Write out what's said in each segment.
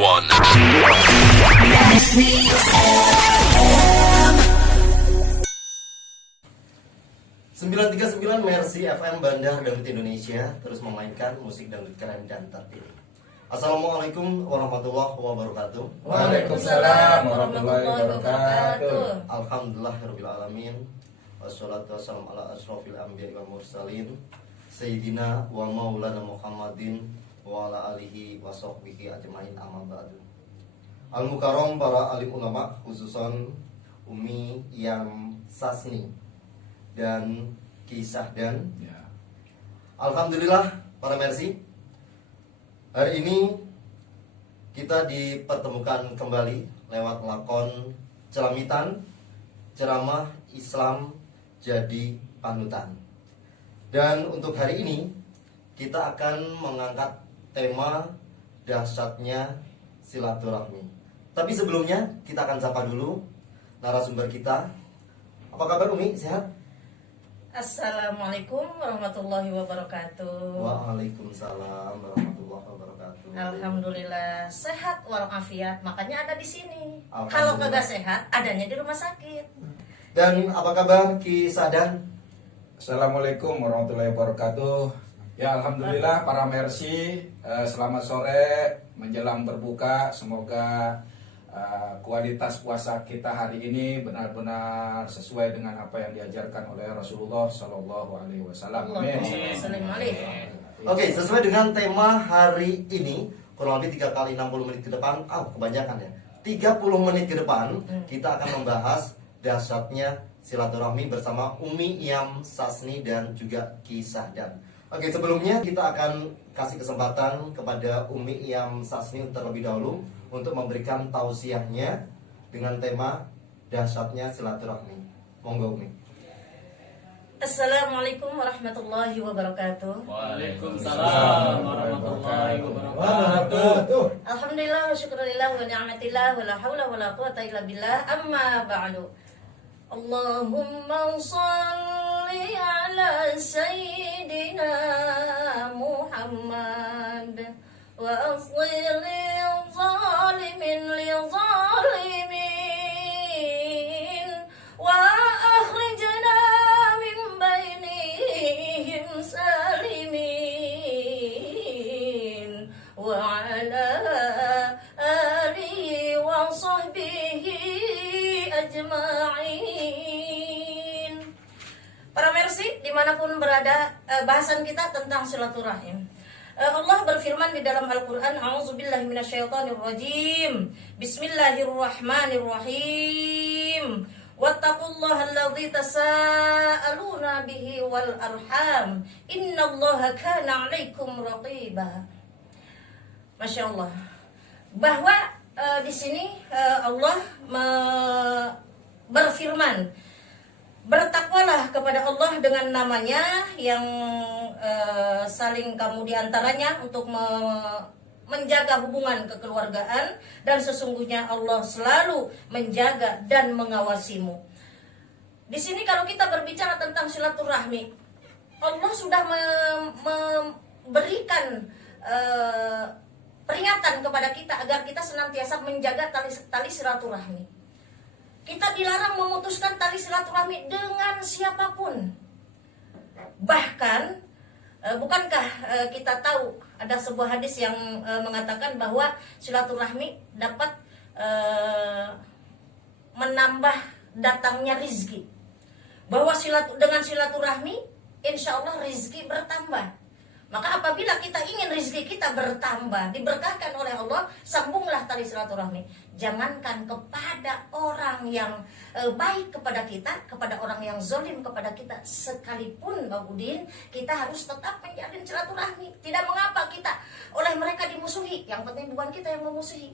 one. 939 Mercy FM Bandar Dangdut Indonesia terus memainkan musik dangdut keren dan terpilih. Assalamualaikum warahmatullahi wabarakatuh. Waalaikumsalam warahmatullahi wabarakatuh. Alhamdulillahirabbil alamin. Wassalatu wassalamu ala asyrofil anbiya'i wal mursalin Sayyidina wa maulana Muhammadin wa ala alihi wa sahbihi ajmain, amma ba'du. Al-Mukarram para alim ulama, khususan Umi Yam Sasni dan Kisah dan Alhamdulillah para Mercy, hari ini kita dipertemukan kembali lewat lakon Celamitan, ceramah Islam jadi panutan. Dan untuk hari ini kita akan mengangkat tema dahsyatnya silaturahmi. Tapi sebelumnya kita akan sapa dulu narasumber kita. Apa kabar Umi? Sehat? Assalamualaikum warahmatullahi wabarakatuh. Waalaikumsalam warahmatullahi wabarakatuh. Alhamdulillah sehat walafiat, makanya ada di sini. Alhamdulillah. Kalau kagak sehat, adanya di rumah sakit. Dan apa kabar Ki Sadan? Assalamualaikum warahmatullahi wabarakatuh. Ya alhamdulillah para Mercy, selamat sore menjelang berbuka. Semoga kualitas puasa kita hari ini benar-benar sesuai dengan apa yang diajarkan oleh Rasulullah Shallallahu Alaihi Wasallam. Amin. Oke, sesuai dengan tema hari ini, kurang lebih 3 kali 60 menit ke depan, kebanyakan ya, 30 menit ke depan kita akan membahas dahsyatnya silaturahmi bersama Umi Yam Sasni dan juga Kisah dan. Oke, sebelumnya kita akan kasih kesempatan kepada Umi Yam Sasni terlebih dahulu untuk memberikan tausiahnya dengan tema dahsyatnya silaturahmi. Monggo Umi. Assalamualaikum warahmatullahi wabarakatuh. Waalaikumsalam warahmatullahi wabarakatuh. Alhamdulillah wa syukurillah wa ni'matillah wa la hawla wa la quwata illa billah. Amma ba'du. Allahumma shalli ala sayyidina Muhammad wa asli zalimin li zalimin wa akhrijna min bainihim salimin wa ala alihi wa sahbihi ajma'in. Para Mercy, dimanapun berada, bahasan kita tentang silaturahim. Allah berfirman di dalam Al-Quran, A'udzubillahi minasyaitonirrajim, Bismillahirrahmanirrahim, Wattaqullaha alladzi tasaaluna bihi wal arham, innallaha kana 'alaikum raqiba. Masya Allah. Bahwa di sini Allah berfirman, bertakwalah kepada Allah dengan namanya yang saling kamu diantaranya untuk menjaga hubungan kekeluargaan, dan sesungguhnya Allah selalu menjaga dan mengawasimu. Di sini kalau kita berbicara tentang silaturahmi, Allah sudah memberikan peringatan kepada kita agar kita senantiasa menjaga tali silaturahmi. Kita dilarang memutuskan tali silaturahmi dengan siapapun. Bahkan, bukankah kita tahu ada sebuah hadis yang mengatakan bahwa silaturahmi dapat menambah datangnya rizki. Bahwa dengan silaturahmi, insya Allah rizki bertambah. Maka apabila kita ingin rezeki kita bertambah, diberkahkan oleh Allah, sambunglah tali silaturahmi. Jangankan kepada orang yang baik kepada kita, kepada orang yang zalim kepada kita sekalipun, Mbak Budin, kita harus tetap menjalin silaturahmi. Tidak mengapa kita oleh mereka dimusuhi, yang penting bukan kita yang memusuhi.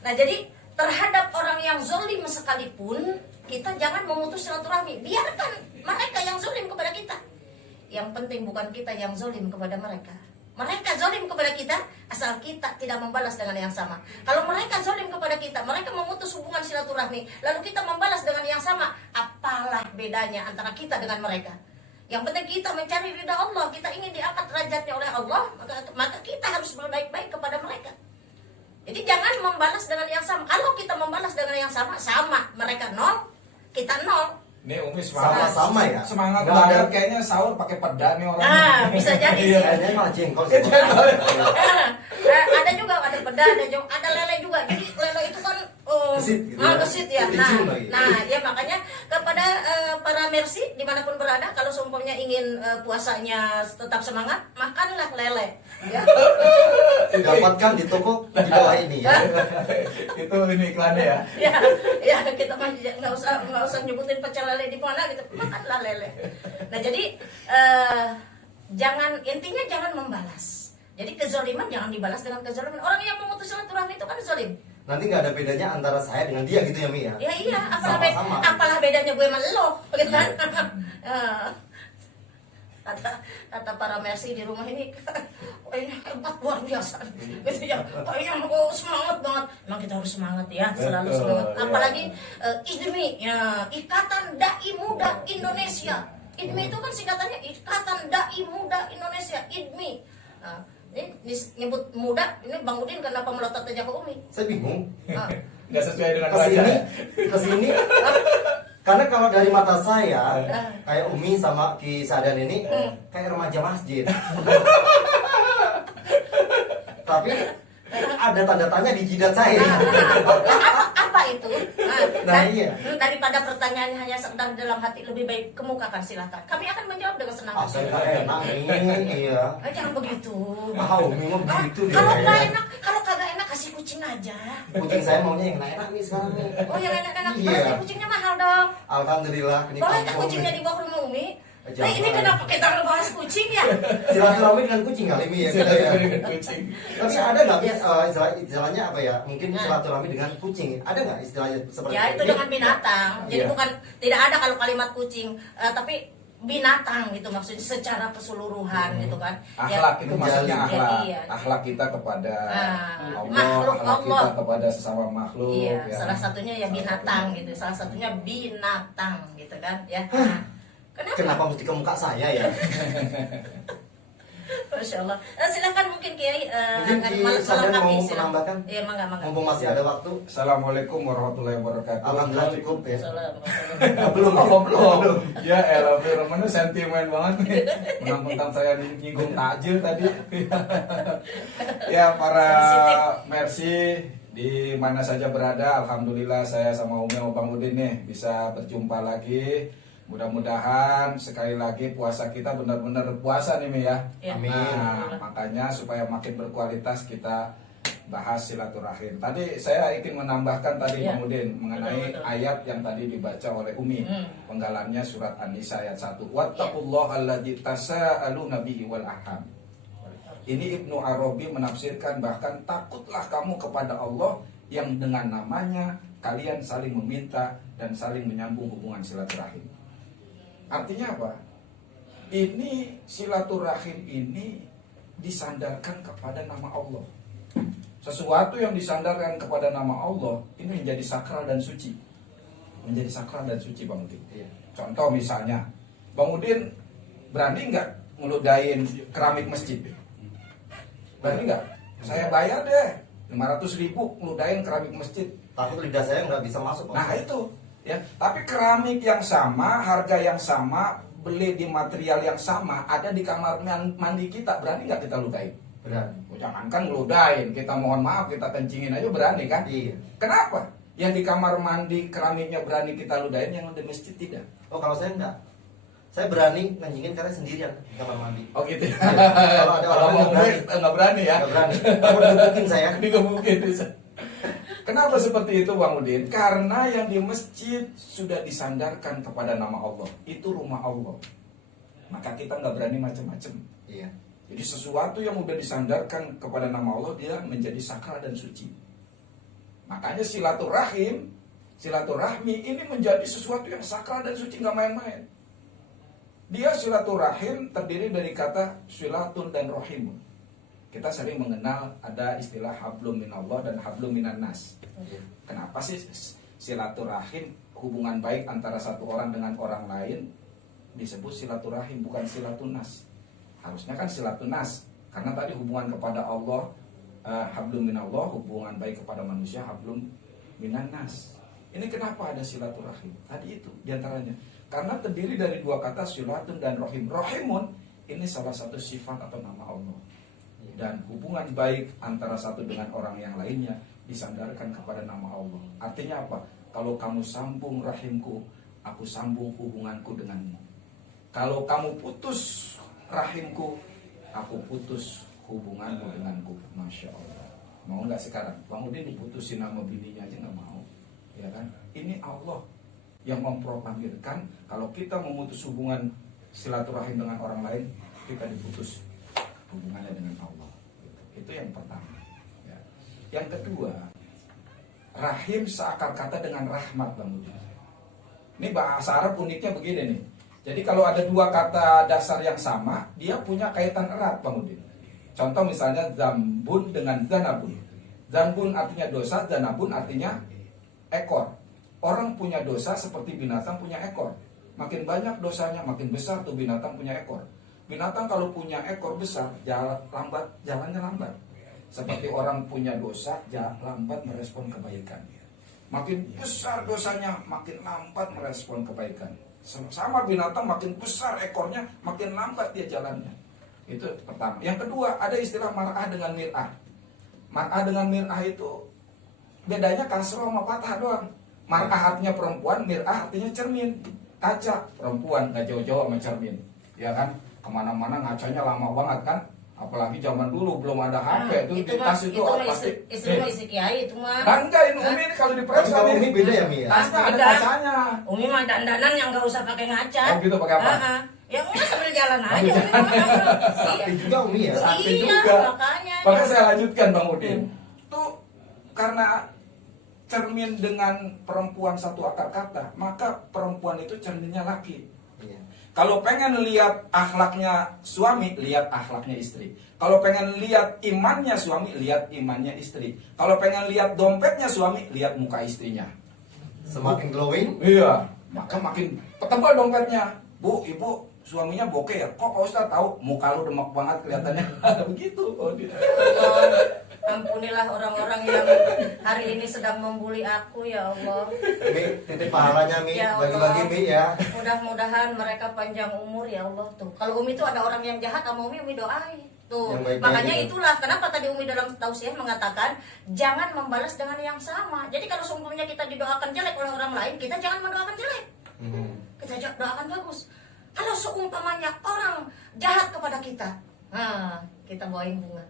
Nah, jadi terhadap orang yang zalim sekalipun, kita jangan memutus silaturahmi. Biarkan mereka yang zalim kepada kita. Yang penting bukan kita yang zalim kepada mereka. Mereka zalim kepada kita, asal kita tidak membalas dengan yang sama. Kalau mereka zalim kepada kita, mereka memutus hubungan silaturahmi, lalu kita membalas dengan yang sama, apalah bedanya antara kita dengan mereka? Yang penting kita mencari ridha Allah, kita ingin diangkat derajatnya oleh Allah, maka kita harus berbaik-baik kepada mereka. Jadi jangan membalas dengan yang sama. Kalau kita membalas dengan yang sama, sama. Mereka 0, kita 0. Nih Umi semangat. Sama-sama ya. Semangat Nggak banget ada- kayaknya sahur pakai peda nih orang. Bisa jadi Iya. sih. Kayaknya malah jengkol sih. Ada juga, ada peda, ada lele juga. Jadi lele itu kan Gesit gitu ya. gesit ya. Ijul lagi. Nah, ya makanya kepada para mercy dimanapun berada, kalau seumpamanya ingin puasanya tetap semangat, makanlah lele. Ya. Dapatkan di toko di bawah ini ya. Itu ini iklannya ya. Ya kita mah nggak usah nyebutin pecel lele di mana gitu, makanlah lele. Nah jadi intinya jangan membalas. Jadi kezaliman jangan dibalas dengan kezaliman. Orang yang memutus silaturahmi itu kan zalim. Nanti nggak ada bedanya antara saya dengan dia gitu ya Mi ya. Ya iya, Sama-sama. apalah bedanya gue sama lo, gitu kan? Kata para mercy di rumah ini, kayaknya hebat luar biasa, gitu ya. Kayaknya semangat banget. Emang kita harus semangat ya, selalu Betul, semangat. ya. Apalagi IDMI, ya, Ikatan Dai Muda Indonesia. IDMI itu kan singkatannya Ikatan Dai Muda Indonesia, IDMI. Nah, ini nyebut muda, ini Bang Udin kenapa melotot aja ke Umi? Saya bingung. Nah, Nggak sesuai dengan Kesini, wajah. kesini. Karena kalau dari mata saya, kayak Umi sama Ki Sadan ini kayak remaja masjid. Tapi ada tanda tanya di jidat saya. apa itu? Nah, iya. Daripada pertanyaan hanya sekedar dalam hati, lebih baik kemukakan, silakan. Kami akan menjawab dengan senang Ah, hati. saya nggak enak ini, iya. Jangan begitu. Ah, Umi mah begitu dia. Kalau nggak enak, kalau kagak enak kasih kucing aja. Kucing saya maunya yang enak nih sekarang nih. Oh yang enak-enak, Iya. berarti kucingnya mahal dong. Alhamdulillah. Ini Boleh nggak kampung kucingnya nih. dibawa ke rumah Umi? Jangan. Nah, ini kenapa kita ngebahas kucing ya? Silaturahmi dengan kucing kali Mi ya. Gitu ya. Kucing. Tapi ada nggak Yes. istilahnya apa ya? Mungkin Nah. silaturahmi dengan kucing. Ada nggak istilahnya seperti Ya itu ini? dengan binatang. Jadi Iya. bukan, tidak ada kalau kalimat kucing, tapi binatang gitu maksudnya secara keseluruhan gitu kan. Akhlak itu maksudnya menjalin. akhlak. Iya. Akhlak kita kepada Allah, Makhluk akhlak kita Allah. kepada sesama makhluk. Iya, ya. salah satunya ya binatang gitu. Salah satunya binatang gitu kan ya. Nah, Kenapa mesti ke muka saya ya? Masya Allah. Silakan mungkin Kiai Mungkin akan Ki Sadan mau silakan. menambahkan? Iya, mangga. Mumpung masih ada waktu. Assalamualaikum warahmatullahi wabarakatuh. Alhamdulillah cukup ya. Assalamualaikum. Belum. Oh, belum. Ya elah, Firman sentimen banget nih. Mentang-mentang saya nyinggung takjil tadi. Ya para Mercy di mana saja berada, alhamdulillah saya sama Umi sama Bang Udin nih bisa berjumpa lagi. Mudah-mudahan sekali lagi puasa kita benar-benar puasa nih Mi ya. Ya. Amin. Nah, makanya supaya makin berkualitas kita bahas silaturahim. Tadi saya ingin menambahkan tadi Ya. Bang Udin mengenai Betul. ayat yang tadi dibaca oleh Umi. Penggalannya surat An-Nisa ayat 1. Wattaqullaha alladzi tasaaluna bihi wal arham. Ini Ibnu Arabi menafsirkan bahkan takutlah kamu kepada Allah yang dengan namanya kalian saling meminta dan saling menyambung hubungan silaturahim. Artinya apa? Ini silaturahim ini disandarkan kepada nama Allah. Sesuatu yang disandarkan kepada nama Allah ini menjadi sakral dan suci. Menjadi sakral dan suci Bang Udin. Iya. Contoh misalnya, Bang Udin berani nggak ngeludain keramik masjid? Berani nggak? Saya bayar deh 500.000 ngeludain keramik masjid. Takut lidah saya nggak bisa masuk. Pak. Nah itu ya, tapi keramik yang sama, harga yang sama, beli di material yang sama, ada di kamar mandi kita, berani nggak kita ludahin? Berani. Oh, jangankan ngeludahin, kita mohon maaf, kita kencingin aja berani kan? Iya. Kenapa? Yang di kamar mandi keramiknya berani kita ludahin, yang di masjid tidak. Oh kalau saya enggak. Saya berani ngencingin karena sendirian di kamar mandi. Oh gitu. Iya. Kalau ada orang yang berani. nggak berani ya? Nggak berani. Takut digebukin saya. Digebukin bisa. Kenapa seperti itu Bang Udin? Karena yang di masjid sudah disandarkan kepada nama Allah. Itu rumah Allah. Maka kita nggak berani macam-macam. Iya. Jadi sesuatu yang udah disandarkan kepada nama Allah, dia menjadi sakral dan suci. Makanya silaturahmi ini menjadi sesuatu yang sakral dan suci, nggak main-main. Dia silaturahim terdiri dari kata silatun dan rohimun. Kita sering mengenal ada istilah hablum minallah dan hablum minan nas. Kenapa sih silaturahim, hubungan baik antara satu orang dengan orang lain disebut silaturahim, bukan silatunas? Harusnya kan silatunas, karena tadi hubungan kepada Allah hablum minallah, hubungan baik kepada manusia, hablum minannas. Ini kenapa ada silaturahim? Tadi itu diantaranya. Karena terdiri dari dua kata silatun dan rohim. Rohimun ini salah satu sifat atau nama Allah. Dan hubungan baik antara satu dengan orang yang lainnya disandarkan kepada nama Allah. Artinya apa? Kalau kamu sambung rahimku, aku sambung hubunganku denganmu. Kalau kamu putus rahimku, aku putus hubunganmu denganku. Masya Allah. Mau nggak sekarang? Bang Udin diputusin sama bininya aja nggak mau. Ya kan? Ini Allah yang memproklamirkan kalau kita memutus hubungan silaturahim dengan orang lain, kita diputus hubungannya dengan Allah. Itu yang pertama. Ya. Yang kedua, rahim seakar kata dengan rahmat, Bang Udin. Ini bahasa Arab uniknya begini nih. Jadi kalau ada dua kata dasar yang sama, dia punya kaitan erat, Bang Udin. Contoh misalnya zambun dengan zanabun. Zambun artinya dosa, zanabun artinya ekor. Orang punya dosa seperti binatang punya ekor. Makin banyak dosanya, makin besar tuh binatang punya ekor. Binatang kalau punya ekor besar, jalannya lambat. Seperti orang punya dosa, lambat merespon kebaikan. Makin besar dosanya, makin lambat merespon kebaikan. Sama binatang makin besar ekornya, makin lambat dia jalannya. Itu pertama. Yang kedua, ada istilah mar'ah dengan mir'ah. Mar'ah dengan mir'ah itu bedanya kasroh sama patah doang. Mar'ah artinya perempuan, mir'ah artinya cermin, kaca. Perempuan gak jauh-jauh sama cermin, ya kan? Kemana-mana ngacanya lama banget kan? Apalagi zaman dulu belum ada HP itu di tas itu pasti. Istri kiai itu mah. Nah, enggak, ini Umi ini kalau diperiksa Kalau Umi beda ya Mi ya? tasnya ada Beda. kacanya. Umi mah dandanan yang gak usah pakai ngaca. Oh gitu, pakai apa? Ya Umi sambil jalan aja. Sambil Umi mah. Sakti juga Umi ya? Sakti Iya, juga. makanya. Makanya saya lanjutkan Bang Udin. Tuh karena cermin dengan perempuan satu akar kata, maka perempuan itu cerminnya laki. Iya. Kalau pengen lihat akhlaknya suami, lihat akhlaknya istri. Kalau pengen lihat imannya suami, lihat imannya istri. Kalau pengen lihat dompetnya suami, lihat muka istrinya. Semakin glowing, Iya, maka makin tebal dompetnya. Bu, ibu, suaminya bokeh ya? Kok Pak Ustadz tahu? Muka lu demak banget kelihatannya. Begitu. Ampunilah orang-orang yang hari ini sedang membuli aku, ya Allah. Mi, titip pahalanya Mi, Ya Allah. bagi-bagi Mi ya. Mudah-mudahan mereka panjang umur, ya Allah. Tuh, kalau Umi tuh ada orang yang jahat sama Umi doain. Tuh, Yang baik-baik makanya gitu. itulah kenapa tadi Umi dalam tausiah mengatakan jangan membalas dengan yang sama. Jadi kalau seumpamanya kita didoakan jelek oleh orang lain, kita jangan mendoakan jelek. Kita doakan bagus. Kalau seumpamanya orang jahat kepada kita, kita bawain bunga.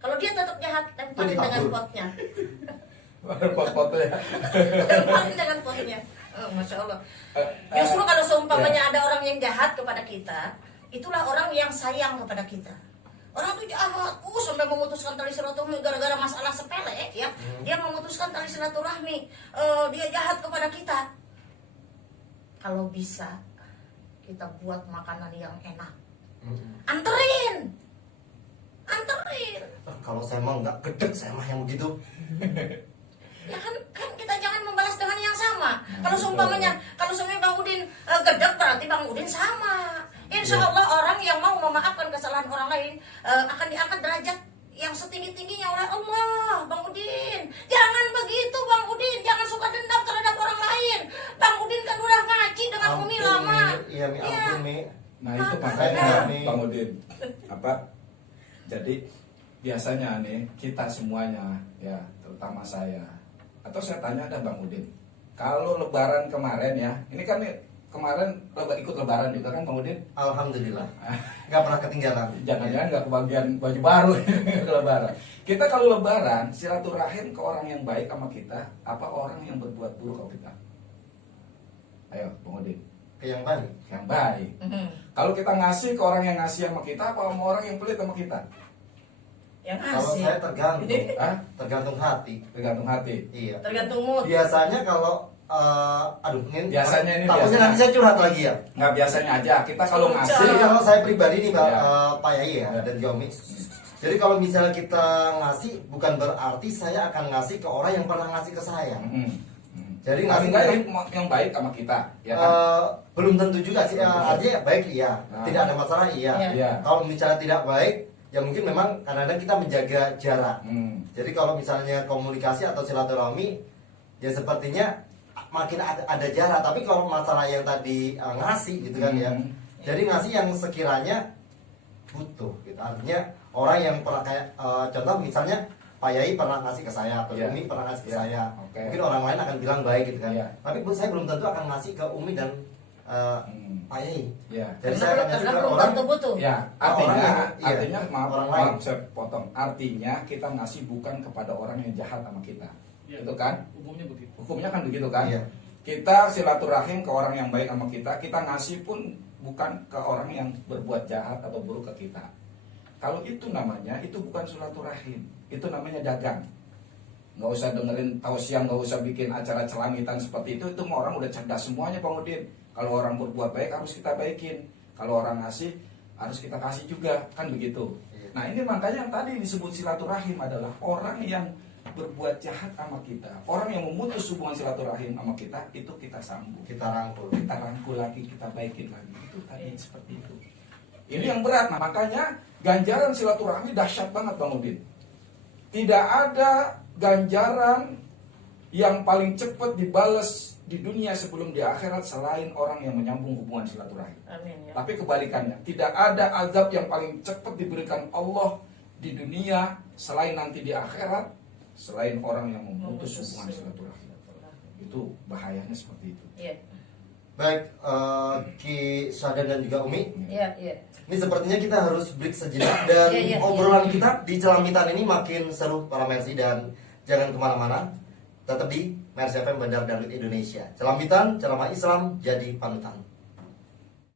Kalau dia tetap jahat, tempelin Itu dengan dikabul. potnya. Foto-foto ya. Tempelin dengan potnya. Masya Allah. Justru kalau seumpamanya ada orang yang jahat kepada kita, itulah orang yang sayang kepada kita. Orang tuh jahat, sampai memutuskan tali silaturahmi gara-gara masalah sepele, ya. Dia memutuskan tali silaturahmi, dia jahat kepada kita. Kalau bisa, kita buat makanan yang enak. Anterin. Kalau saya mah nggak gedek, saya mah yang begitu. Ya kan kita jangan membalas dengan yang sama. Kalau seumpamanya Bang Udin gedek, berarti Bang Udin sama. Insya Allah orang yang mau memaafkan kesalahan orang lain akan diangkat derajat yang setinggi-tingginya oleh Allah, Bang Udin. Jangan begitu, Bang Udin. Jangan suka dendam terhadap orang lain. Bang Udin kan udah ngaji dengan Umi Ampun, lama. Mi. Iya Mi, ampun Mi. Nah itu Makanya. makanya Bang Udin. Apa? Jadi biasanya nih kita semuanya ya, terutama saya, atau saya tanya ada Bang Udin. Kalau Lebaran kemarin ya, ini kan nih, kemarin ikut Lebaran juga kan Bang Udin? Alhamdulillah, nggak pernah ketinggalan. Jangan-jangan nggak kebagian baju baru ke Lebaran. Kita kalau Lebaran silaturahim ke orang yang baik sama kita, apa orang yang berbuat buruk ke kita? Ayo Bang Udin. Ke yang baik. Yang baik. Kalau kita ngasih ke orang yang ngasih sama kita, apa sama orang yang pelit sama kita? Yang Kalau asik. saya tergantung, Hah? tergantung hati. Tergantung hati. Iya. Tergantung mood. Biasanya kalau ini Biasanya ini takutnya biasa. nanti saya curhat lagi ya. Nggak, biasanya aja. Kita kalau Curhat. ngasih, Jadi kalau saya pribadi nih Pak, Ya. Pak Yai ya dan Yomi. Jadi kalau misalnya kita ngasih, bukan berarti saya akan ngasih ke orang yang pernah ngasih ke saya. Jadi ngasih ngasih yang baik sama kita, ya kan? belum tentu juga sih. Artinya baik iya, Nah. tidak ada masalah iya. Iya. Iya. Kalau misalnya tidak baik, ya mungkin memang kadang-kadang kita menjaga jarak. Jadi kalau misalnya komunikasi atau silaturahmi, ya sepertinya makin ada jarak. Tapi kalau masalah yang tadi ngasih gitu kan ya, jadi ngasih yang sekiranya butuh gitu. Artinya orang yang pernah kayak contoh misalnya Pak Yai pernah ngasih ke saya atau Yeah. Umi pernah ngasih ke Yeah. saya. Okay. Mungkin orang lain akan bilang baik gitu kan. Yeah. Tapi saya belum tentu akan ngasih ke Umi dan Pak Yai. Ya. Jadi saya akan ngasih Karena ke belum orang tentu butuh. Ya, Orang artinya, yang- iya, artinya maaf, orang lain. maaf, saya potong. Artinya kita ngasih bukan kepada orang yang jahat sama kita, Ya. itu kan? Umumnya begitu. Hukumnya kan begitu kan? Iya. Kita silaturahim ke orang yang baik sama kita ngasih pun bukan ke orang yang berbuat jahat atau buruk ke kita. Kalau itu namanya, itu bukan silaturahim, itu namanya dagang. Nggak usah dengerin tausiah, nggak usah bikin acara celamitan seperti itu mah orang udah cerdas semuanya Bang Udin. Kalau orang berbuat baik harus kita baikin, kalau orang ngasih harus kita kasih juga, kan begitu. Iya. Nah ini makanya yang tadi disebut silaturahim adalah orang yang berbuat jahat sama kita, orang yang memutus hubungan silaturahim sama kita, itu kita sambung, kita rangkul. kita rangkul lagi, kita baikin lagi. Itu tadi seperti itu. Ini yang berat, nah, makanya ganjaran silaturahmi dahsyat banget Bang Udin. Tidak ada ganjaran yang paling cepat dibales di dunia sebelum di akhirat selain orang yang menyambung hubungan silaturahim. Amin ya. Tapi kebalikannya, tidak ada azab yang paling cepat diberikan Allah di dunia selain nanti di akhirat selain orang yang memutus hubungan silaturahim. Itu bahayanya seperti itu. Iya. Baik, Ki Syahdan dan juga Umi. Iya, iya. Ini sepertinya kita harus break sejenak dan Iya, iya, obrolan kita di Celamitan ini makin seru para Mercy dan jangan kemana-mana. Tetap di Mercy FM Bandar Dangdut Indonesia. Celamitan, ceramah Islam jadi panutan.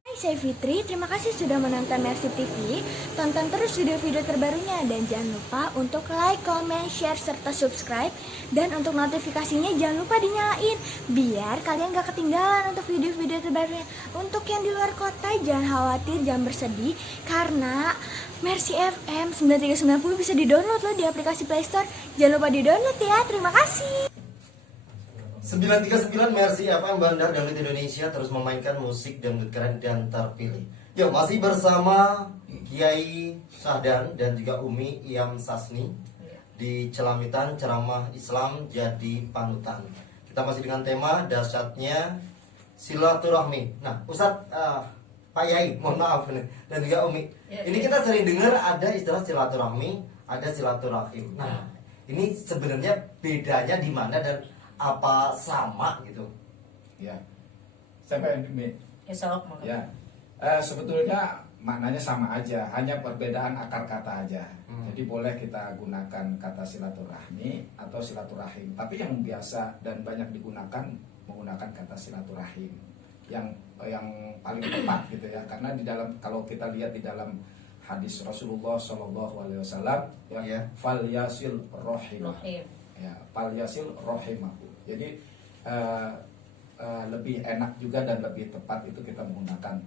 Hai, saya Fitri. Terima kasih sudah menonton Mercy TV. Tonton terus video-video terbarunya dan jangan lupa untuk like, comment, share, serta subscribe. Dan untuk notifikasinya jangan lupa dinyalain biar kalian gak ketinggalan untuk video-video terbarunya. Untuk yang di luar kota jangan khawatir, jangan bersedih karena Mercy FM 9390 bisa di-download loh di aplikasi Play Store. Jangan lupa di-download ya. Terima kasih. 939 Mercy FM Bandar Dangdut Indonesia terus memainkan musik dangdut keren dan terpilih. Yo, masih bersama Kiai Syahdan dan juga Umi Iyam Sasni di Celamitan Ceramah Islam Jadi Panutan. Kita masih dengan tema dahsyatnya silaturahmi. Nah, Ustadz Pak Yai, mohon maaf nih, dan juga Umi. Ya, Ini ya. kita sering dengar ada istilah silaturahmi, ada silaturahim. Nah, ini sebenarnya bedanya di mana dan apa sama gitu? Ya. Sampai ini. Insya Allah. Ya. Sebetulnya maknanya sama aja, hanya perbedaan akar kata aja. Jadi boleh kita gunakan kata silaturahmi atau silaturahim. Tapi yang biasa dan banyak digunakan menggunakan kata silaturahim. Yang paling tepat gitu ya. Karena di dalam, kalau kita lihat di dalam hadis Rasulullah SAW, ya, Iya. fal yasil rohimah. Rahim. Ya, fal yasil rohimahu. Jadi lebih enak juga dan lebih tepat itu kita menggunakan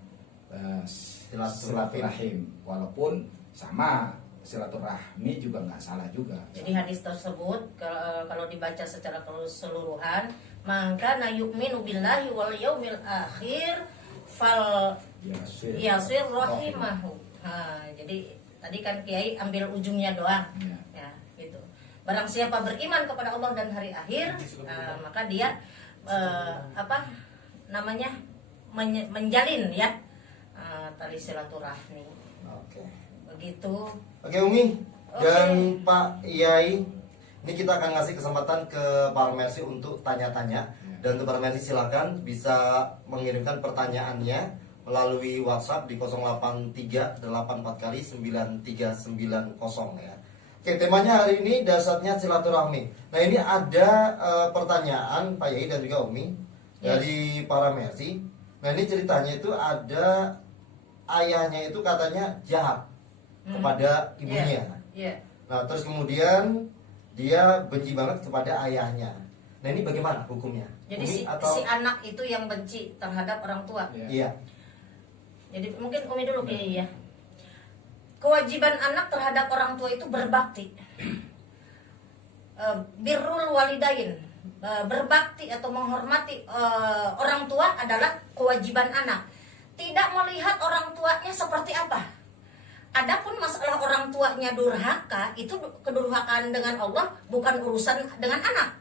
silaturahim. Walaupun sama silaturahmi juga nggak salah juga. Jadi hadis tersebut kalau dibaca secara keseluruhan, maka na yu'minu billahi wal yaumil akhir fal yasir rahimahu. Jadi tadi kan Kiai ambil ujungnya doang. Ya. Ya, gitu. Barang siapa beriman kepada Allah dan hari akhir, maka dia menjalin ya tali silaturahmi. Oke. Begitu. Oke Umi Oke. dan Pak Yai, ini kita akan ngasih kesempatan ke para Mercy untuk tanya-tanya. Dan untuk para Mercy silakan bisa mengirimkan pertanyaannya melalui WhatsApp di 08384 kali 9390 ya. Oke, temanya hari ini dahsyatnya silaturahmi. Nah, ini ada pertanyaan Pak Yai dan juga Umi dari para Mercy. Nah, ini ceritanya itu ada ayahnya itu katanya jahat kepada ibunya. Iya. Nah, terus kemudian dia benci banget kepada ayahnya. Nah, ini bagaimana hukumnya? Jadi Umi si anak itu yang benci terhadap orang tua. Iya. Jadi mungkin Umi dulu Kiai ya. Kewajiban anak terhadap orang tua itu berbakti. Birrul walidain, berbakti atau menghormati orang tua adalah kewajiban anak. Tidak melihat orang tuanya seperti apa. Adapun masalah orang tuanya durhaka, itu kedurhakaan dengan Allah, bukan urusan dengan anak.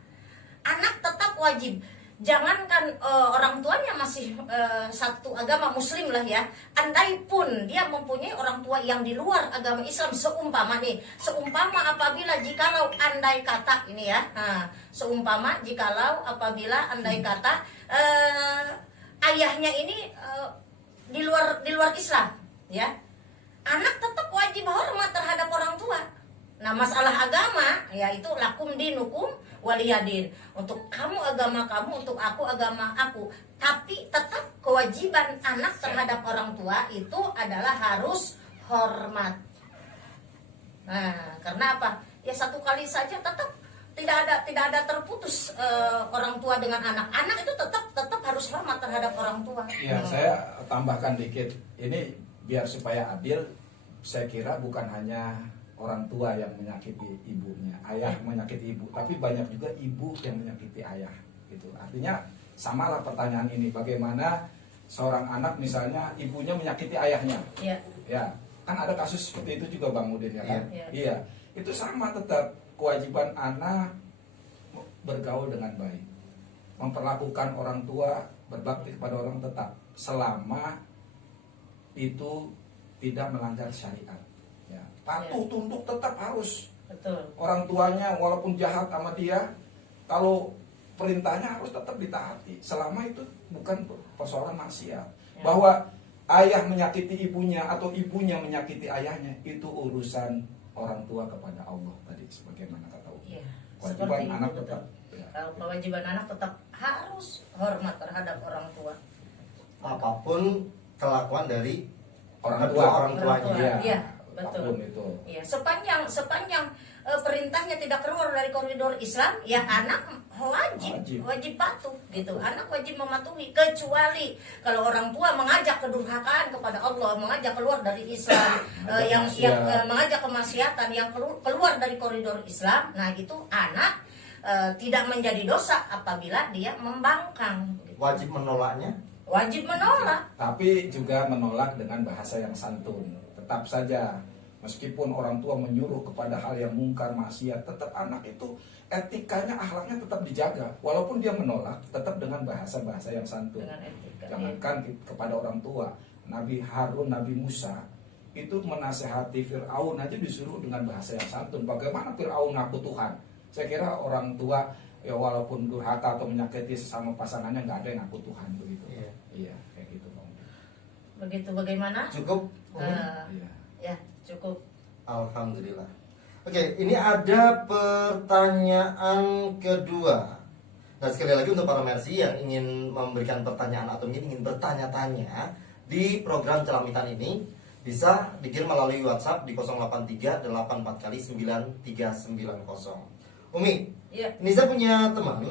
Anak tetap wajib. Jangankan orang tuanya masih satu agama muslim lah ya, andai pun dia mempunyai orang tua yang di luar agama Islam, seumpama apabila jikalau andai kata ini ya, seumpama jikalau apabila andai kata ayahnya ini di luar Islam ya, anak tetap wajib hormat terhadap orang tua. Nah, masalah agama ya itu lakum dinukum waliyadin. Untuk kamu agama kamu, untuk aku agama aku. Tapi tetap kewajiban anak terhadap orang tua itu adalah harus hormat. Nah, karena apa? Ya satu kali saja tetap tidak ada terputus orang tua dengan anak. Anak itu tetap harus hormat terhadap orang tua. Ya, saya tambahkan dikit. Ini biar supaya adil, saya kira bukan hanya orang tua yang menyakiti ibunya, ayah menyakiti ibu, tapi banyak juga ibu yang menyakiti ayah. Gitu. Artinya samalah pertanyaan ini, bagaimana seorang anak misalnya ibunya menyakiti ayahnya. Iya. Ya, kan ada kasus seperti itu juga Bang Udin ya kan? Iya. Iya. Itu sama tetap kewajiban anak bergaul dengan baik. Memperlakukan orang tua, berbakti kepada orang tetap selama itu tidak melanggar syariat. Ya, patuh tunduk tetap harus. Betul. Orang tuanya walaupun jahat sama dia, kalau perintahnya harus tetap ditaati. Selama itu bukan persoalan maksiat. Ya. Bahwa ayah menyakiti ibunya atau ibunya menyakiti ayahnya, itu urusan orang tua kepada Allah tadi, sebagaimana kata Allah. Iya. Kewajiban Seperti anak itu, tetap. betul. Ya. Kalau kewajiban anak tetap harus hormat terhadap orang tua. Apapun kelakuan dari Orang kedua tua. orang tuanya. Iya. Iya, Apapun betul. itu. Ya, sepanjang perintahnya tidak keluar dari koridor Islam, ya anak wajib patuh gitu. Anak wajib mematuhi, kecuali kalau orang tua mengajak kedurhakaan kepada Allah, mengajak keluar dari Islam, yang mengajak kemaksiatan yang keluar dari koridor Islam. Nah, itu anak tidak menjadi dosa apabila dia membangkang. Wajib menolaknya. Wajib menolak. Tapi juga menolak dengan bahasa yang santun. Tetap saja, meskipun orang tua menyuruh kepada hal yang mungkar, maksiat, tetap anak itu etikanya, akhlaknya tetap dijaga. Walaupun dia menolak, tetap dengan bahasa-bahasa yang santun. Dengan etika. Jangankan kepada orang tua, Nabi Harun, Nabi Musa itu menasehati Fir'aun aja disuruh dengan bahasa yang santun. Bagaimana Fir'aun ngaku Tuhan? Saya kira orang tua ya walaupun durhaka atau menyakiti sesama pasangannya, nggak ada yang ngaku Tuhan begitu. Iya, kayak gitu Bang. Begitu bagaimana? Cukup. Iya. Ya, cukup. Alhamdulillah. Oke, ini ada pertanyaan kedua. Nah, sekali lagi untuk para merci yang ingin memberikan pertanyaan atau ingin bertanya-tanya di program Celamitan ini, bisa dikirim melalui WhatsApp di 083 84 kali 9390. Umi, Iya. ini saya punya teman.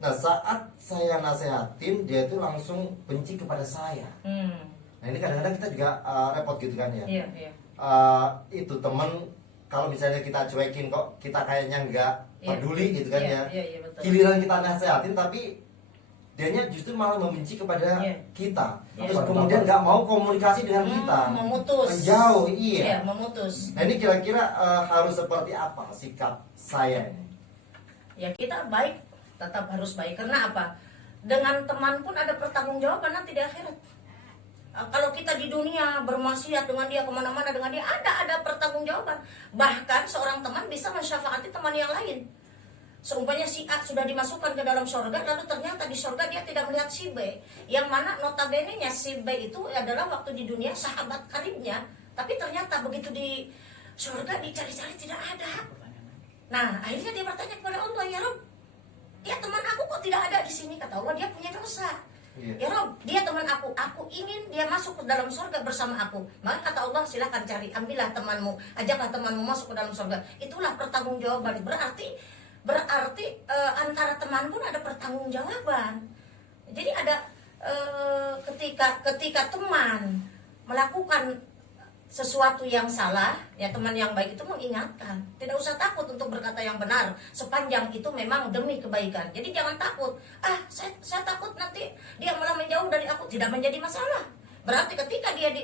Nah, saat saya nasehatin, dia itu langsung benci kepada saya. Nah, ini kadang-kadang kita juga repot gitu kan ya. Iya, iya. Itu temen, kalau misalnya kita cuekin kok, kita kayaknya nggak peduli gitu kan ya. Iya, betul. Giliran kita nasehatin, tapi dianya justru malah membenci kepada kita. Terus kemudian nggak mau komunikasi dengan kita. Memutus. Menjauh, iya. Iya, memutus. Nah, ini kira-kira harus seperti apa sikap saya ini? Ya, kita baik, tetap harus baik. Karena apa? Dengan teman pun ada pertanggungjawaban nanti di akhirat. Kalau kita di dunia bermaksiat dengan dia, kemana-mana dengan dia, ada pertanggungjawaban. Bahkan seorang teman bisa mensyafaati teman yang lain. Seumpamanya si A sudah dimasukkan ke dalam surga, lalu ternyata di surga dia tidak melihat si B, yang mana notabene-nya si B itu adalah waktu di dunia sahabat karibnya, tapi ternyata begitu di surga dicari-cari tidak ada. Nah, akhirnya dia bertanya kepada Allah, ya Rob, dia teman aku kok tidak ada di sini? Kata Allah, dia punya dosa. Ya Rob, dia teman aku ingin dia masuk ke dalam surga bersama aku. Maka kata Allah, silakan cari, ambillah temanmu, ajaklah temanmu masuk ke dalam surga. Itulah pertanggungjawaban. Berarti antara teman pun ada pertanggungjawaban. Jadi ada ketika teman melakukan sesuatu yang salah, ya teman yang baik itu mengingatkan. Tidak usah takut untuk berkata yang benar, sepanjang itu memang demi kebaikan. Jadi jangan takut. Saya takut nanti dia malah menjauh dari aku. Tidak menjadi masalah. Berarti ketika dia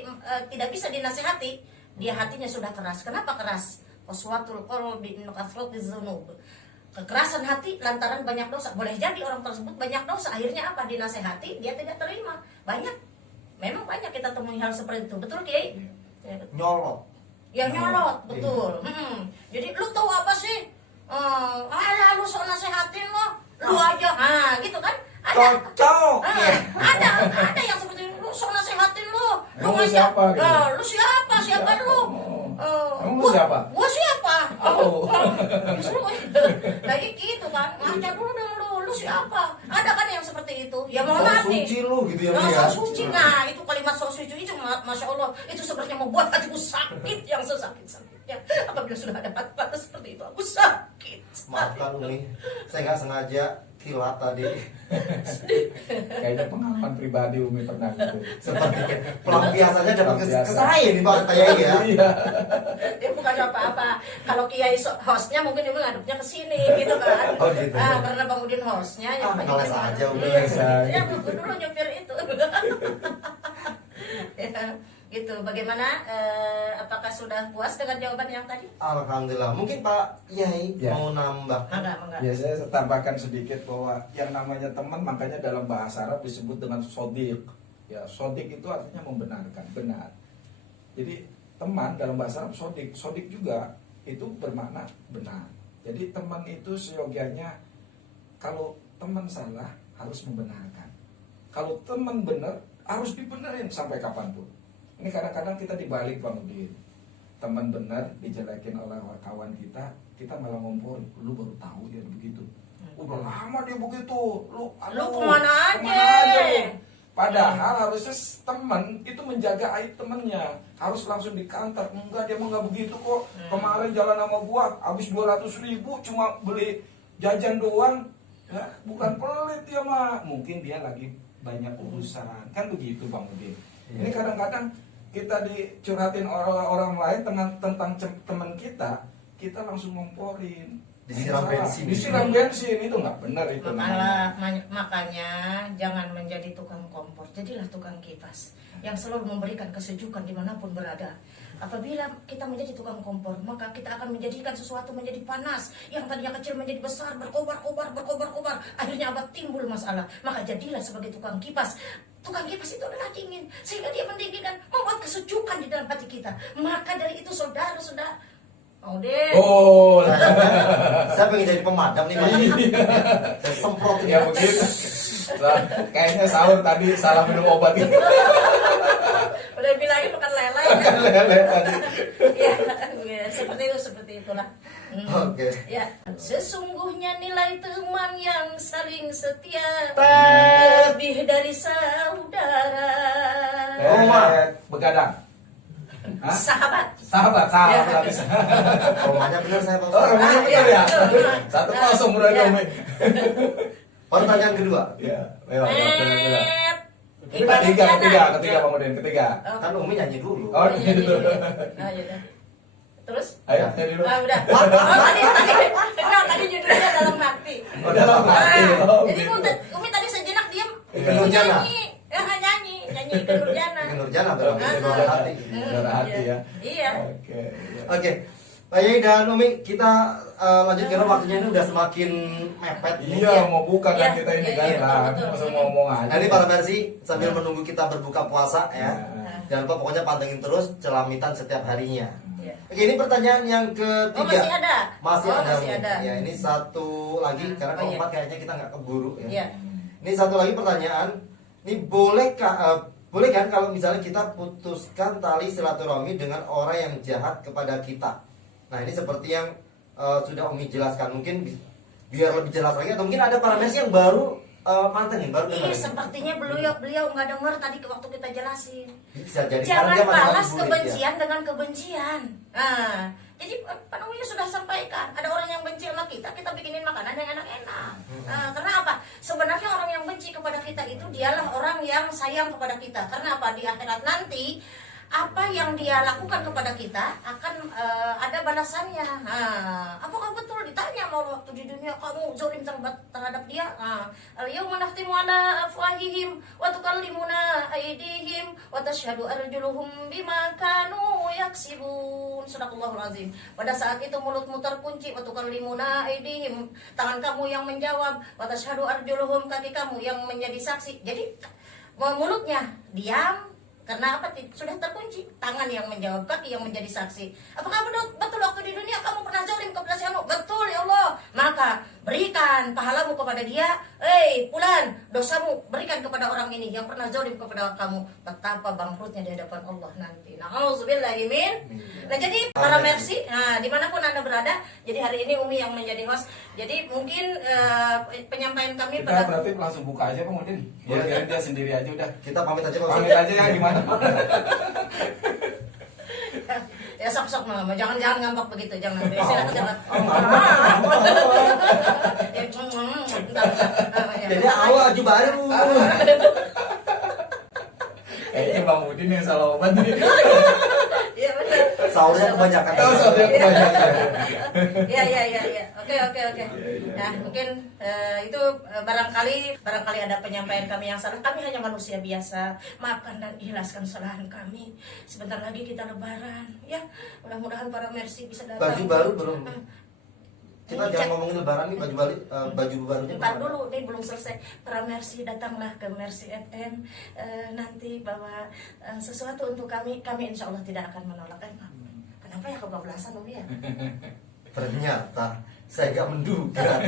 tidak bisa dinasihati, Dia hatinya sudah keras. Kenapa keras? Qaswatul qalbi min kathratiz dzunub. Kekerasan hati lantaran banyak dosa. Boleh jadi orang tersebut banyak dosa. Akhirnya apa? Dinasehati, dia tidak terima. Banyak. Memang banyak kita temui hal seperti itu. Betul, Kiai? Ya, betul. Nyolot. Ya nyolot, betul. Jadi lu tahu apa sih? Alah lu sok nasehatin lo. Lu aja. Gitu kan? Ada. Cocok. Ada yang seperti itu. Lu sok nasehatin lo. Lu Emang lu aja. siapa, gitu? Lu siapa? Siapa lu? Emang lu siapa? Gua siapa? Oh. Justru lagi gitu kan. Ngaca dulu dong lu siapa? Ada kan yang seperti itu? Ya mohon maaf nih. Suci lu gitu ya. Nah, Umi, ya. sok suci. Nah, itu kalimat sok suci itu Masya Allah, itu sebenarnya membuat hatiku sakit yang sesakit-sakitnya. Apabila sudah ada kata seperti itu, aku sakit. Maafkan Umi, saya nggak sengaja kilat tadi. Kayaknya pengalaman pribadi Umi pernah gitu. Seperti pelampiasannya dapat ke Pelampiasan. saya nih Pak Kiai ya. Iya. Ya bukan apa-apa. Kalau Kiai hostnya mungkin dia ngadepnya ke sini gitu kan. Oh, gitu. Karena Bang Udin hostnya. Ngeles aja, Umi. Ngeles aja. Ya, dulu nyupir itu. Ya, gitu. Bagaimana? Apakah sudah puas dengan jawaban yang tadi? Alhamdulillah. Mungkin Pak Kiai Ya. mau nambah. Enggak. Ya saya tambahkan sedikit bahwa yang namanya teman makanya dalam bahasa Arab disebut dengan sodik. Ya sodik itu artinya membenarkan, benar. Jadi teman dalam bahasa Arab sodik, sodik juga itu bermakna benar. Jadi teman itu seyogianya kalau teman salah harus membenarkan. Kalau teman benar harus dibenerin sampai kapanpun. Ini kadang-kadang kita dibalik Bang Udin. Teman benar dijelekin oleh kawan kita malah ngompor, lu baru tahu dia begitu. Udah lama dia begitu. Lu kemana aja? Lu? Padahal harusnya teman itu menjaga aib temennya. Harus langsung dikantar. Enggak, dia mah enggak begitu kok. Kemarin jalan sama gua habis 200.000 cuma beli jajan doang. Ya, bukan pelit dia mah. Mungkin dia lagi banyak urusan. Kan begitu Bang Udin. Ini kadang-kadang kita dicurhatin orang lain tentang teman kita langsung ngomporin. Disiram bensin. Disiram bensin itu nggak benar itu. Makanya jangan menjadi tukang kompor, jadilah tukang kipas yang selalu memberikan kesejukan dimanapun berada. Apabila kita menjadi tukang kompor, maka kita akan menjadikan sesuatu menjadi panas, yang tadinya kecil menjadi besar, berkobar, akhirnya apa? Timbul masalah. Maka jadilah sebagai tukang kipas. Tukang kipas itu adalah dingin, sehingga dia mendinginkan, membuat kesejukan di dalam hati kita. Maka dari itu saudara-saudara, Oh, Saya pengen jadi pemadam nih Pak. Saya semprot ya begitu. Kayaknya sahur tadi salah minum obat itu. udah bilangin bukan lele. Lele tadi. Ya, seperti itulah. Oke. Ya, sesungguhnya nilai teman yang saling setia Tet. lebih dari saudara. Begadang. Hah? Sahabat. Sahabat. Ya. Rumahnya benar saya Pak. Oh, rumahnya benar ya. betul. 1-0 berarti Ya. Umi. Pertanyaan kedua. Ya, lewat. Ini Ibarat ketiga jana. Bang Udin, ketiga. Kan Umi nyanyi dulu. Oh, Iya, gitu. iya, iya. Terus? Ayo, jadi dulu. Udah. Tadi judulnya dalam hati. Oh, dalam hati. Oh, Jadi gitu. Umi tadi sejenak diam. Ikan Nurjana. Nyanyi Ikan Nurjana. Ikan Nurjana berarti Ah, Nurjana hati. Dalam hati ya. Iya. Oke. Iya. Oke. Pak Yai dan Umi, kita lanjut karena waktunya ini udah semakin mepet. Iya, mau buka kan Iya, kita ini iya, kan iya, lah. betul. Masa mau ngomong aja. Nah, ini para versi sambil menunggu kita berbuka puasa ya. Nah. Jangan lupa pokoknya pantengin terus celamitan setiap harinya. Iya. Oke, ini pertanyaan yang ketiga. Oh, masih ada? Masih Oh, ada. masih Umi. ada. Ya, ini satu lagi karena Oh, kalau iya. empat kayaknya kita nggak keburu ya. Iya. Ini satu lagi pertanyaan. Ini boleh kan kalau misalnya kita putuskan tali silaturahmi dengan orang yang jahat kepada kita? Nah, ini seperti yang sudah Umi jelaskan. Mungkin biar lebih jelas lagi atau mungkin ada para nasi yang baru mantengin, baru dengar. Sepertinya beliau nggak dengar tadi waktu kita jelasin. Bisa jadi Jangan karena dia masih balas bulik, kebencian dengan kebencian. Nah, jadi Pak Nawinya sudah sampaikan, ada orang yang benci sama kita bikinin makanan yang enak-enak. Nah, karena apa? Sebenarnya orang yang benci kepada kita itu dialah orang yang sayang kepada kita. Karena apa? Di akhirat nanti apa yang dia lakukan kepada kita akan ada balasannya. Apakah betul ditanya mau waktu di dunia kamu zalim terhadap dia? Al-yauma nakhtimu ala afwahihim wa tukallimuna aydihim wa tashhadu arjuluhum bima kanu yaksibun. Sadaqallahul azim. Pada saat itu mulutmu terkunci, wa tukallimuna aydihim, tangan kamu yang menjawab, wa tashhadu arjuluhum, kaki kamu yang menjadi saksi. Jadi mulutnya diam karena apa? Sudah terkunci. Tangan yang menjawab, kaki yang menjadi saksi. Apakah betul waktu di dunia kamu pernah zalim kepada si anu? Betul ya Allah. Maka berikan pahalamu kepada dia. Fulan, dosamu berikan kepada orang ini yang pernah zalim kepada kamu. Betapa bangkrutnya di hadapan Allah nanti. Nauzubillahi min. Nah, jadi para Mercy, dimanapun Anda berada, jadi hari ini Umi yang menjadi host. Jadi mungkin penyampaian kami Kita berarti langsung buka aja Bang Udin. Biar dia sendiri aja udah. Kita pamit aja Pak Pamit Ustadz. aja ya gimana? Ya sok-sok mama, jangan ngambek begitu, jangan. Silakan. Jadi awal aju baru. Kayaknya Bang Udin yang salah obat nih. Iya benar. Sahurnya kebanyakan. Oh, sorry, kebanyakan. Ya. Oke. Nah, mungkin itu barangkali ada penyampaian kami yang salah. Kami hanya manusia biasa. Maafkan dan ikhlaskan kesalahan kami. Sebentar lagi kita lebaran. Ya, mudah-mudahan para Mercy bisa datang. Baju baru belum. Kita jangan ngomongin lebaran nih, baju barunya. Ntar dulu, nih belum selesai. Para Mercy datanglah ke Mercy FM, nanti bawa sesuatu untuk kami. Kami insya Allah tidak akan menolak. Kenapa ya kebablasan Umi ya? Ternyata saya gak menduga.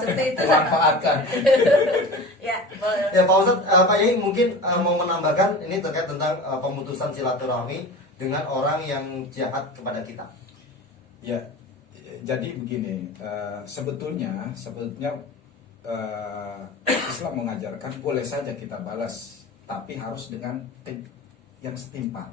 Seperti itu. Manfaatkan. Ya, boleh. Ya Pak Ustadz, Pak Yai mungkin mau menambahkan ini terkait tentang pemutusan silaturahmi dengan orang yang jahat kepada kita. Ya, jadi begini, sebetulnya Islam mengajarkan boleh saja kita balas, tapi harus dengan yang setimpal,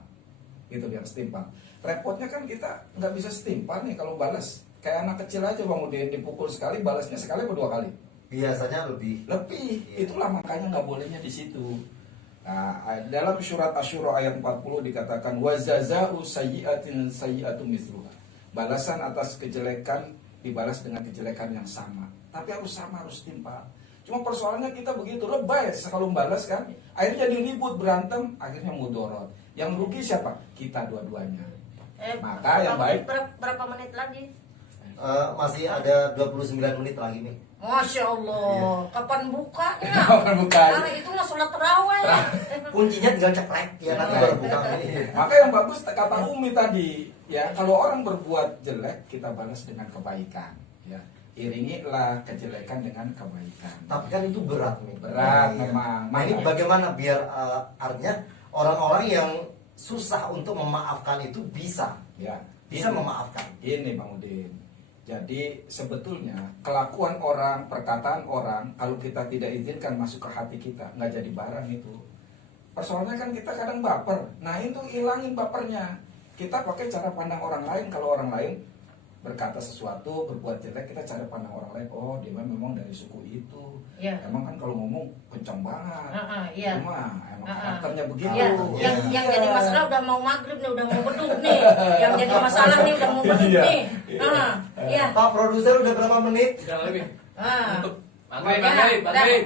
gitu, yang setimpal. Repotnya kan kita nggak bisa setimpal nih kalau balas. Kayak anak kecil aja Bang Udin, dipukul sekali, balasnya sekali atau 2 kali? Biasanya lebih. Iya. Itulah makanya nggak bolehnya di situ. Nah, dalam surat Asy-Syura ayat 40 dikatakan wazazau sayyi'atin sayyi'atu mithluha. Balasan atas kejelekan dibalas dengan kejelekan yang sama. Tapi harus sama, harus timpal. Cuma persoalannya kita begitu lebay kalau balas kan. Akhirnya jadi ribut, berantem, akhirnya mudorot. Yang rugi siapa? Kita dua-duanya. Maka yang baik berapa menit lagi? Masih ada 29 menit lagi nih. Masya Allah, kapan bukanya? Kapan bukanya? Itu mah sholat terawih. Kuncinya tinggal ceklek ya, nanti baru buka ini. Maka yang bagus kata Umi tadi, ya kalau orang berbuat jelek kita balas dengan kebaikan, ya. Iringilah kejelekan dengan kebaikan. Tapi kan itu berat nih. Berat Iya. memang. Nah ini bagaimana biar artinya orang-orang yang susah untuk memaafkan itu bisa Ya, memaafkan. Ini Bang Udin. Jadi sebetulnya kelakuan orang, perkataan orang, kalau kita tidak izinkan masuk ke hati kita, nggak jadi barang itu. Persoalannya kan kita kadang baper. Nah itu hilangin bapernya. Kita pakai cara pandang orang lain. Kalau orang lain berkata sesuatu, berbuat jelek, kita cara pandang orang lain. Oh dia memang dari suku itu. Ya. Emang kan kalau ngomong kencang banget. Iya. Emang karakternya begitu. Ya, yang jadi masalah udah mau maghrib nih, udah mau beduk nih. Yang jadi masalah nih udah mau beduk Iya. nih. Iya. Pak produser udah berapa menit? Jangan lebih. Ah. Untuk maghrib.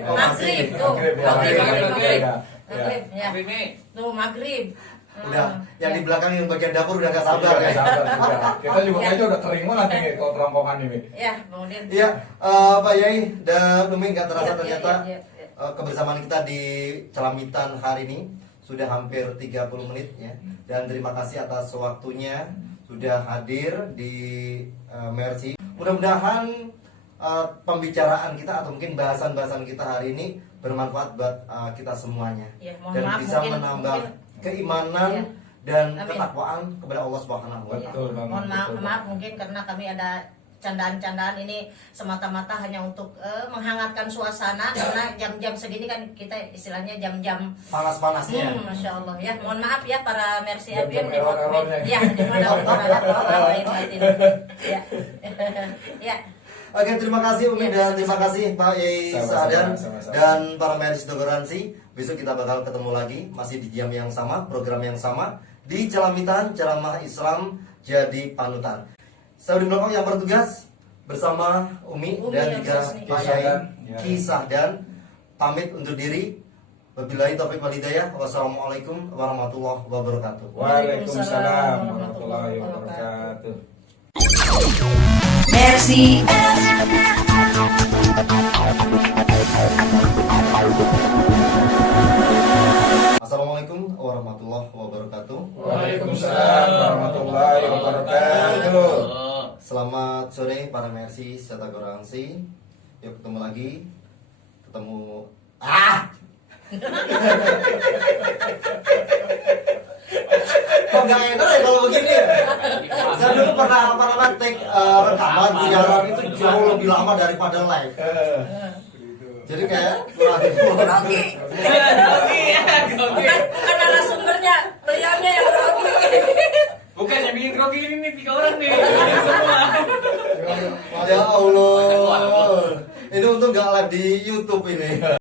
Oh, Maghrib tuh. Maghrib, ya. Maghrib. Ya. Maghrib, ya. Maghrib nih. Tuh maghrib. Udah, yang di Ya. belakang yang bagian dapur udah gak sabar Iya, ya. sabar juga. Kita juga Ya. kayaknya udah kering banget nih kalau terompongan ini. Ya, kemudian. Iya, Pak Yai dan Umi nggak terasa Iya, ternyata iya. kebersamaan kita di Celamitan hari ini sudah hampir 30 menit ya. Dan terima kasih atas waktunya sudah hadir di Mercy. Mudah-mudahan pembicaraan kita atau mungkin bahasan-bahasan kita hari ini bermanfaat buat kita semuanya Ya, mohon dan maaf, bisa mungkin- menambah mungkin- keimanan Ya. dan Amin. ketakwaan kepada Allah Subhanahu wa Ya. taala. Betul banget, Mohon maaf, betul maaf banget. mungkin karena kami ada candaan-candaan ini semata-mata hanya untuk menghangatkan suasana karena jam-jam segini kan kita istilahnya jam-jam Panas-panasnya. Masya Allah ya, mohon maaf ya para Mercy Jam-jam FM error-errornya. ya dimana ya ya. Oke, terima kasih Umi dan terima kasih Pak Yai Sama-sama, Saadan sama-sama. dan para medis toleransi. Besok kita bakal ketemu lagi masih di jam yang sama, program yang sama di Celamitan Ceramah Islam Jadi Panutan. Saya Udin Blokong yang bertugas bersama Umi Umi dan yang juga sesni. Pak Yai Ya. Kisah dan pamit undur diri. Wabillahi taufiq wal hidayah. Wassalamualaikum warahmatullahi wabarakatuh. Waalaikumsalam warahmatullahi wabarakatuh. Merci. Assalamualaikum warahmatullahi wabarakatuh. Waalaikumsalam warahmatullahi wabarakatuh. Selamat sore para Mercy serta Goransi. Yuk ketemu lagi. Ketemu Kok gak enak ya kalau begini ya? Saya dulu pernah take rekaman siaran itu jauh lebih lama daripada live. Jadi kayak kurang Rocky.